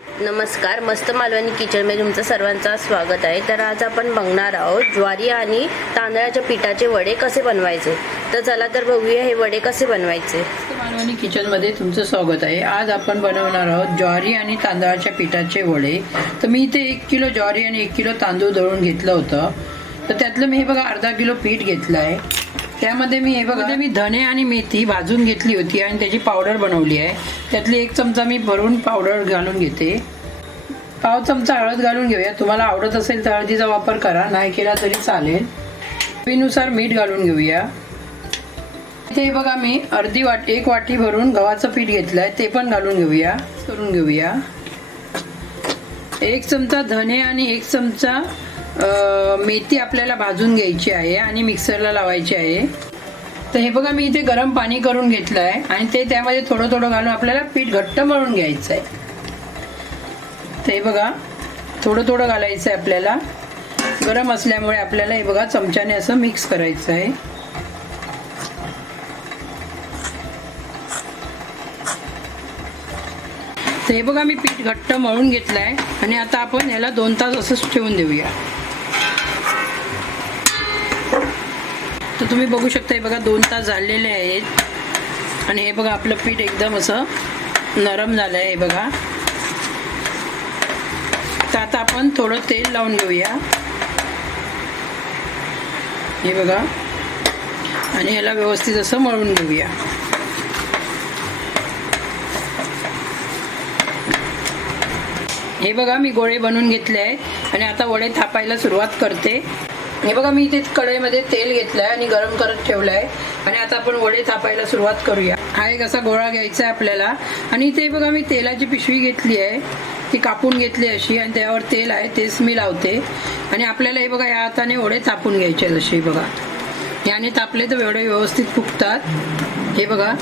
नमस्कार, मस्त मालवणी किचनमध्ये तुमचं सर्वांचं स्वागत आहे। तर आज आपण बघणार आहोत ज्वारी आणि तांदळाच्या पिठाचे वडे कसे बनवायचे। तर चला तर बघूया हे वडे कसे बनवायचे। मालवणी किचनमध्ये तुमचं स्वागत आहे। आज आपण बनवणार आहोत ज्वारी आणि तांदळाच्या पिठाचे वडे। तर मी इथे 1 किलो ज्वारी आणि 1 किलो तांदूळ दळून घेतलं होतं। तर त्यातलं मी हे बघा अर्धा किलो पीठ घेतलं आहे। त्यामध्ये मी हे बघा मी धने आणि मेथी भाजून घेतली होती आणि त्याची पावडर बनवली आहे। त्यातली 1 चमचा मी भरून पावडर घालून घेते। पाव चमचा हळद घालून घेऊया। तुम्हाला आवडत असेल तर हळदीचा वापर करा, नाही केला तरी चालेल। चवीनुसार मीठ घालून घेऊया। इथे बघा मी अर्धी वाटी 1 वाटी भरून गव्हाचं पीठ घेतलंय, ते पण घालून घेऊया। करून घेऊया 1 चमचा धने आणि 1 चमचा मेथी आपल्याला भाजून घ्यायची आहे आणि मिक्सरला लावायची आहे। तर हे बघा मी इथे गरम पाणी करून घेतलं आहे आणि ते त्यामध्ये थोडं थोडं घालून आपल्याला पीठ घट्ट मळून घ्यायचं आहे। तर हे बघा थोडं थोडं घालायचं आहे आपल्याला। गरम असल्यामुळे आपल्याला हे बघा चमच्याने असं मिक्स करायचं आहे। तर हे बघा मी पीठ घट्ट मळून घेतलं आहे आणि आता आपण याला 2 तास असंच ठेवून देऊया। तर तुम्ही बघू शकता हे बघा 2 तास झालेले आहेत आणि हे बघा आपलं पीठ एकदम असं नरम झालं आहे। हे बघा तर आता आपण थोडं तेल लावून घेऊया। हे बघा आणि याला व्यवस्थित असं मळून घेऊया। हे बघा मी गोळे बनवून घेतले आहेत आणि आता वडे थापायला सुरुवात करते। हे बघा मी इथे कढईमध्ये तेल घेतलंय आणि गरम करत ठेवलंय आणि आता आपण वडे थापायला सुरुवात करूया। हा एक असा गोळा घ्यायचा आहे आपल्याला आणि इथे बघा मी तेलाची पिशवी घेतली आहे, ती कापून घेतली अशी आणि त्यावर तेल आहे तेच मी लावते आणि आपल्याला हे बघा या हाताने वडे थापून घ्यायचे जसे बघा याने थापले तर वडे व्यवस्थित फुगतात। हे बघा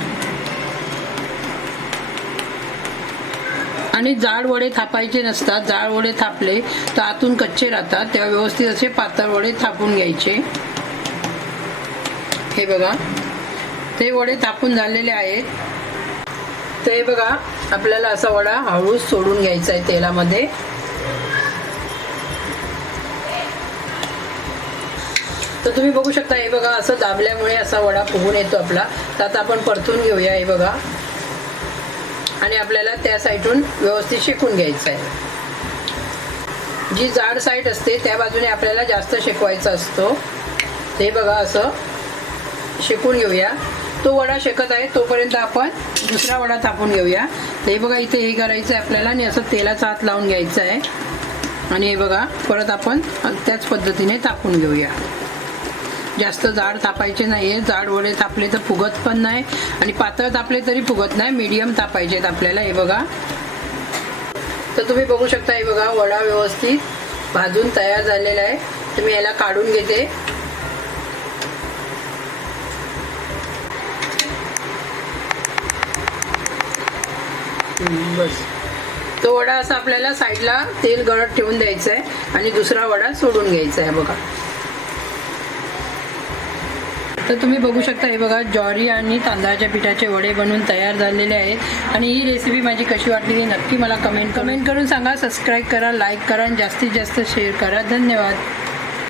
आणि जाड वडे थापायचे नसतात, जाड वडे थापले तर आतून कच्चे राहतात, तेव्हा व्यवस्थित असे पातळ वडे थापून घ्यायचे। हे बघा ते वडे थापून झालेले आहेत। तर हे बघा आपल्याला असा वडा हळूच सोडून घ्यायचा आहे तेलामध्ये। तर तुम्ही बघू शकता हे बघा असं दाबल्यामुळे असा वडा फुगून येतो आपला। तर आता आपण परतून घेऊया हे बघा आणि आपल्याला त्या साईडून व्यवस्थित शेकून घ्यायचं आहे। जी जाड साईड असते त्या बाजूने आपल्याला जास्त शेकवायचा असतो। ते बघा असं शेकून घेऊया। तो वडा शेकत आहे तोपर्यंत आपण दुसरा वडा थापून घेऊया। हे बघा इथे हे करायचं आहे आपल्याला आणि असं तेलाचा हात लावून घ्यायचा आहे आणि हे बघा परत आपण त्याच पद्धतीने थापून घेऊया। जास्त जाड थापायचे नाहीये, जाड वडे थापले तर फुगत पण नाही आणि पातळ थापले तरी फुगत नाही, मीडियम थापायचे आपल्याला। हे बघा तर तुम्ही बघू शकता हे बघा वडा व्यवस्थित भाजून तयार झालेला आहे। तर मी याला काढून घेते। बस तो वडा असा आपल्याला साईडला तेल गळत ठेवून द्यायचं आहे आणि दुसरा वडा सोडून घ्यायचा आहे बघा। तर तुम्ही बघू शकता हे बघा ज्वारी आणि तांदळाच्या पिठाचे वडे बनवून तयार झालेले आहेत आणि ही रेसिपी माझी कशी वाटली हे नक्की मला कमेंट करून सांगा। सबस्क्राईब करा, लाईक करा आणि जास्तीत जास्त शेअर करा। धन्यवाद।